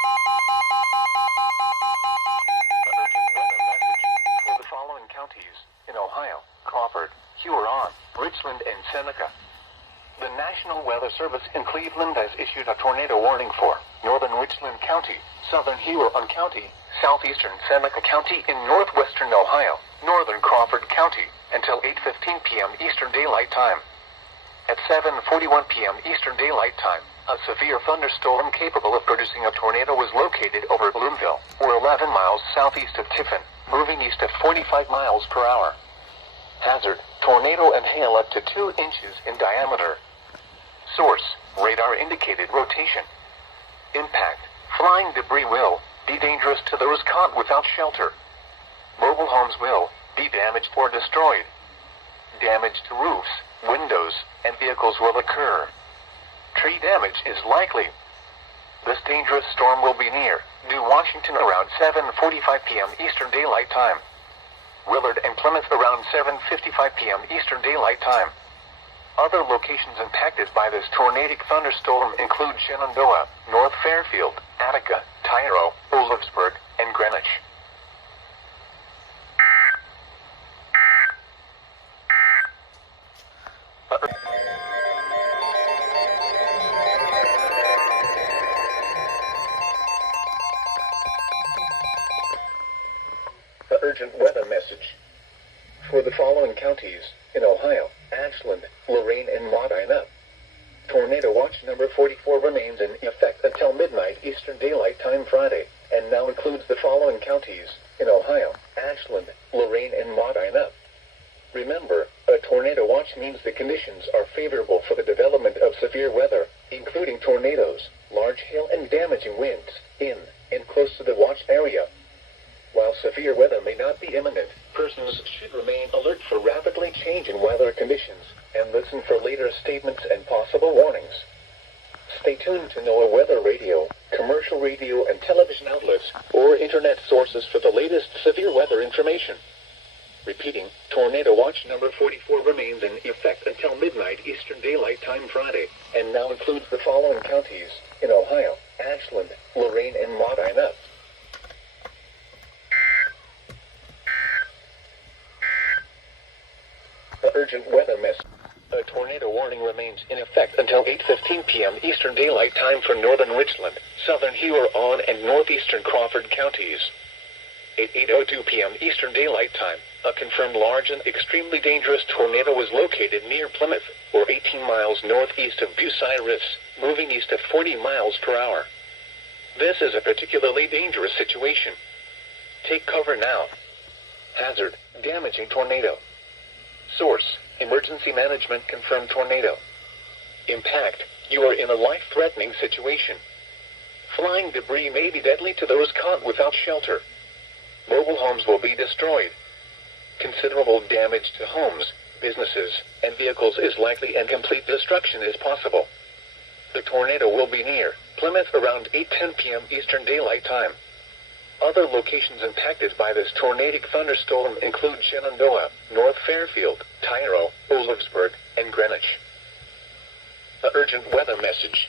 Weather message for the following counties in Ohio: Crawford, Huron, Richland, and Seneca. The National Weather Service in Cleveland has issued a tornado warning for northern Richland County, southern Huron County, southeastern Seneca County in northwestern Ohio, northern Crawford County, until 8:15 p.m. Eastern Daylight Time. At 7:41 p.m. Eastern Daylight Time, a severe thunderstorm capable of producing a tornado was located over Bloomville, or 11 miles southeast of Tiffin, moving east at 45 miles per hour. Hazard: tornado and hail up to 2 inches in diameter. Source: radar indicated rotation. Impact: flying debris will be dangerous to those caught without shelter. Mobile homes will be damaged or destroyed. Damage to roofs, windows, and vehicles will occur. Tree damage is likely. This dangerous storm will be near New Washington around 7:45 p.m. Eastern Daylight Time. Willard and Plymouth around 7:55 p.m. Eastern Daylight Time. Other locations impacted by this tornadic thunderstorm include Shenandoah, North Fairfield, Attica, Tyro, Olivesburg, and Greenwich. The urgent weather message for the following counties in Ohio: Ashland, Lorraine, and Modena. Tornado watch number 44 remains in effect until midnight Eastern Daylight Time Friday, and now includes the following counties in Ohio: Ashland, Lorraine, and Modena. Remember, a tornado watch means the conditions are favorable for the development of severe weather, including tornadoes, large hail, and damaging winds in and close to the watch area. While severe weather may not be imminent, persons should remain alert for rapidly changing weather conditions and listen for later statements and possible warnings. Stay tuned to NOAA Weather Radio, commercial radio and television outlets, or internet sources for the latest severe weather information. Repeating, tornado watch number 44 remains in effect until midnight Eastern Daylight Time Friday, and now includes the following counties in Ohio: Ashland, Lorraine, and Modena. The urgent weather message. A tornado warning remains in effect until 8:15 p.m. Eastern Daylight Time for northern Richland, southern Huron, and northeastern Crawford counties. At 8:02 p.m. Eastern Daylight Time, a confirmed large and extremely dangerous tornado was located near Plymouth, or 18 miles northeast of Bucyrus, moving east at 40 miles per hour. This is a particularly dangerous situation. Take cover now. Hazard: damaging tornado. Source: emergency management confirmed tornado. Impact: you are in a life-threatening situation. Flying debris may be deadly to those caught without shelter. Mobile homes will be destroyed. Considerable damage to homes, businesses, and vehicles is likely, and complete destruction is possible. The tornado will be near Plymouth around 8:10 p.m. Eastern Daylight Time. Other locations impacted by this tornadic thunderstorm include Shenandoah, North Fairfield, Tyro, Olivesburg, and Greenwich. The urgent weather message.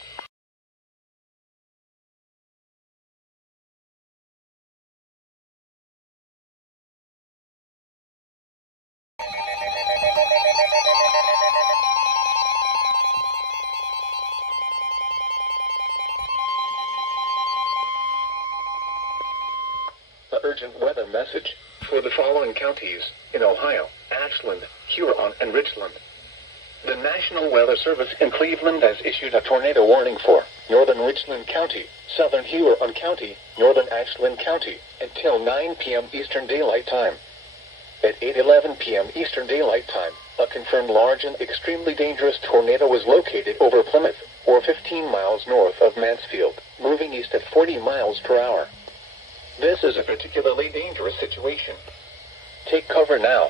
The urgent weather message for the following counties in Ohio: Ashland, Huron, and Richland. The National Weather Service in Cleveland has issued a tornado warning for northern Richland County, southern Huron County, northern Ashland County, until 9 p.m. Eastern Daylight Time. At 8:11 p.m. Eastern Daylight Time, a confirmed large and extremely dangerous tornado was located over Plymouth, or 15 miles north of Mansfield, moving east at 40 miles per hour. This is a particularly dangerous situation. Take cover now.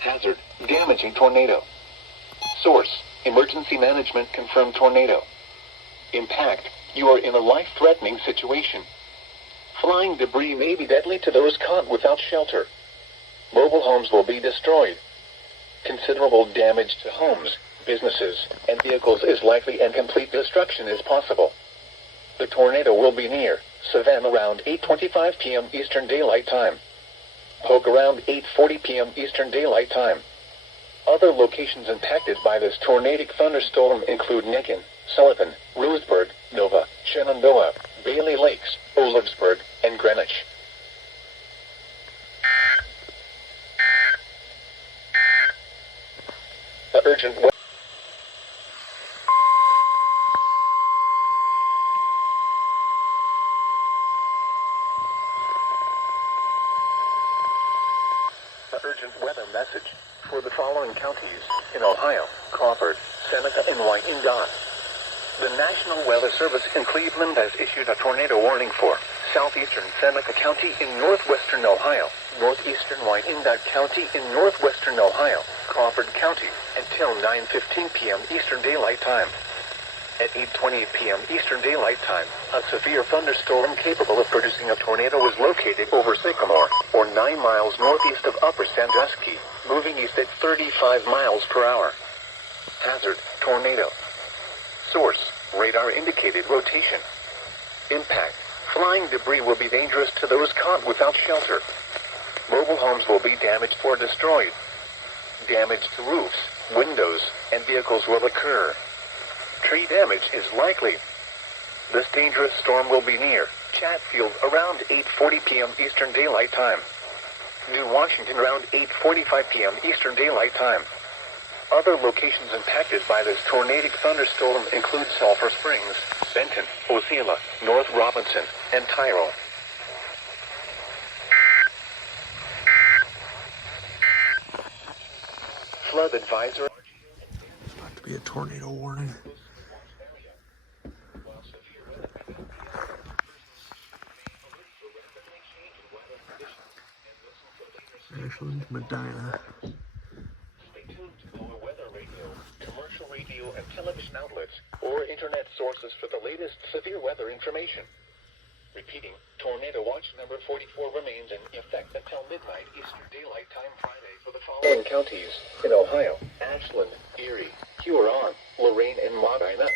Hazard: damaging tornado. Source: emergency management confirmed tornado. Impact: you are in a life-threatening situation. Flying debris may be deadly to those caught without shelter. Mobile homes will be destroyed. Considerable damage to homes, businesses, and vehicles is likely, and complete destruction is possible. The tornado will be near Savannah around 8:25 p.m. Eastern Daylight Time. Polk around 8:40 p.m. Eastern Daylight Time. Other locations impacted by this tornadic thunderstorm include Macon, Sullivan, Roseburg, Nova, Shenandoah, Bailey Lakes, Olivesburg, and Greenwich. The urgent weather message for the following counties in Ohio: Crawford, Seneca, and Wyandotte. The National Weather Service in Cleveland has issued a tornado warning for southeastern Seneca County in northwestern Ohio, northeastern Wyandotte County in northwestern Ohio, Crawford County, until 9:15 p.m. Eastern Daylight Time. At 8:20 p.m. Eastern Daylight Time, a severe thunderstorm capable of producing a tornado was located over Sycamore, or 9 miles northeast of Upper Sandusky, moving east at 35 miles per hour. Hazard: tornado. Source: radar indicated rotation. Impact: flying debris will be dangerous to those caught without shelter. Mobile homes will be damaged or destroyed. Damage to roofs, windows, and vehicles will occur. Tree damage is likely. This dangerous storm will be near Chatfield around 8:40 p.m. Eastern Daylight Time. New Washington around 8:45 p.m. Eastern Daylight Time. Other locations impacted by this tornadic thunderstorm include Sulphur Springs, Benton, Osceola, North Robinson, and Tyrol. Flood advisory. About to be a tornado warning. Ashland, Medina. Stay tuned to our weather radio, commercial radio, and television outlets, or internet sources for the latest severe weather information. Repeating, tornado watch number 44 remains in effect until midnight Eastern Daylight Time Friday for the following counties in Ohio: Ashland, Erie, Huron, Lorain, and Medina.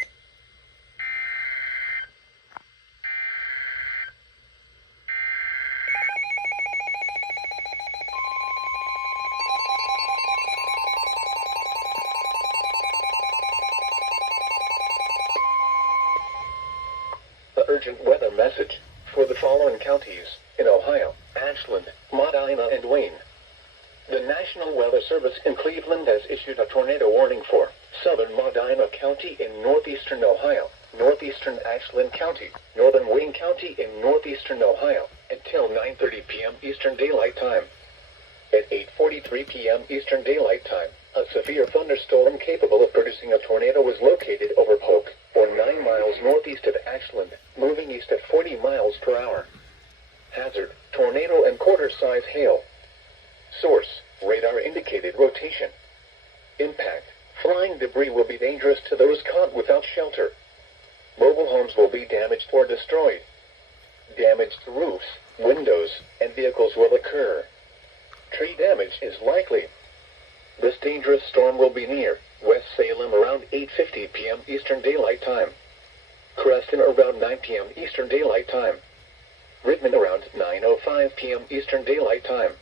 Urgent weather message for the following counties in Ohio: Ashland, Medina, and Wayne. The National Weather Service in Cleveland has issued a tornado warning for southern Medina County in northeastern Ohio, northeastern Ashland County, northern Wayne County in northeastern Ohio, until 9:30 p.m. Eastern Daylight Time. At 8:43 p.m. Eastern Daylight Time, a severe thunderstorm capable of producing a tornado was located over Polk, or 9 miles northeast of Ashland, moving east at 40 miles per hour. Hazard: tornado and quarter-size hail. Source: radar indicated rotation. Impact: flying debris will be dangerous to those caught without shelter. Mobile homes will be damaged or destroyed. Damage to roofs, windows, and vehicles will occur. Tree damage is likely. This dangerous storm will be near West Salem around 8:50 p.m. Eastern Daylight Time. Creston around 9 p.m. Eastern Daylight Time. Rittman around 9:05 p.m. Eastern Daylight Time.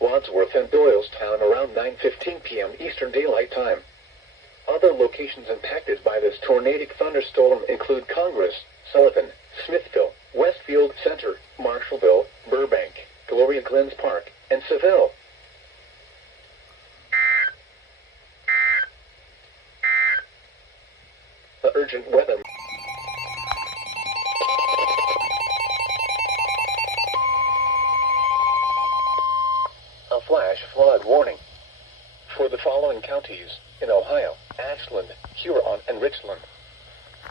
Wadsworth and Doylestown around 9:15 p.m. Eastern Daylight Time. Other locations impacted by this tornadic thunderstorm include Congress, Sullivan, Smithville, Westfield Center, Marshallville, Burbank, Gloria Glens Park, and Seville. The urgent weather. A flash flood warning for the following counties in Ohio: Ashland, Huron, and Richland.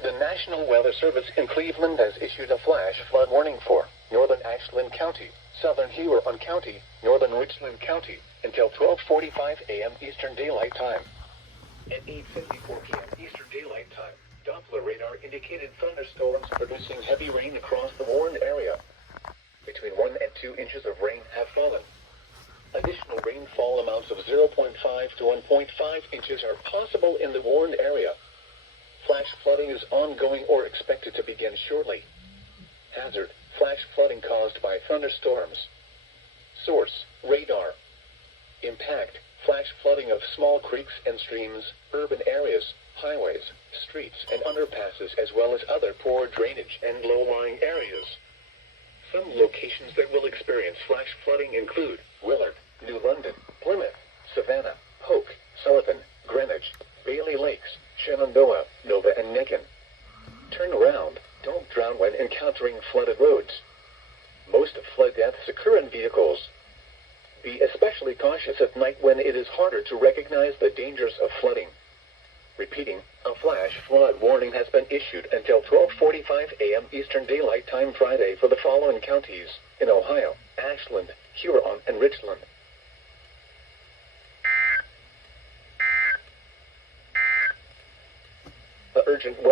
The National Weather Service in Cleveland has issued a flash flood warning for northern Ashland County, southern Huron County, northern Richland County, until 12:45 a.m. Eastern Daylight Time. At 8:54 p.m. Eastern Daylight Time, Doppler radar indicated thunderstorms producing heavy rain across the warned area. Between 1 and 2 inches of rain have fallen. Additional rainfall amounts of 0.5 to 1.5 inches are possible in the warned area. Flash flooding flooding is ongoing or expected to begin shortly. Hazard, flash flooding caused by thunderstorms. Source, radar. Impact, flash flooding of small creeks and streams, urban areas, highways, streets and underpasses, as well as other poor drainage and low-lying areas. Some locations that will experience flash flooding include Willard, New London, Plymouth, Savannah, Polk, Sullivan, Greenwich, Bailey Lakes, Shenandoah, Nova and Macon. Turn around. Don't drown when encountering flooded roads. Most flood deaths occur in vehicles. Be especially cautious at night when it is harder to recognize the dangers of flooding. Repeating, a flash flood warning has been issued until 12:45 a.m. Eastern Daylight Time Friday for the following counties in Ohio: Ashland, Huron, and Richland. The urgent weather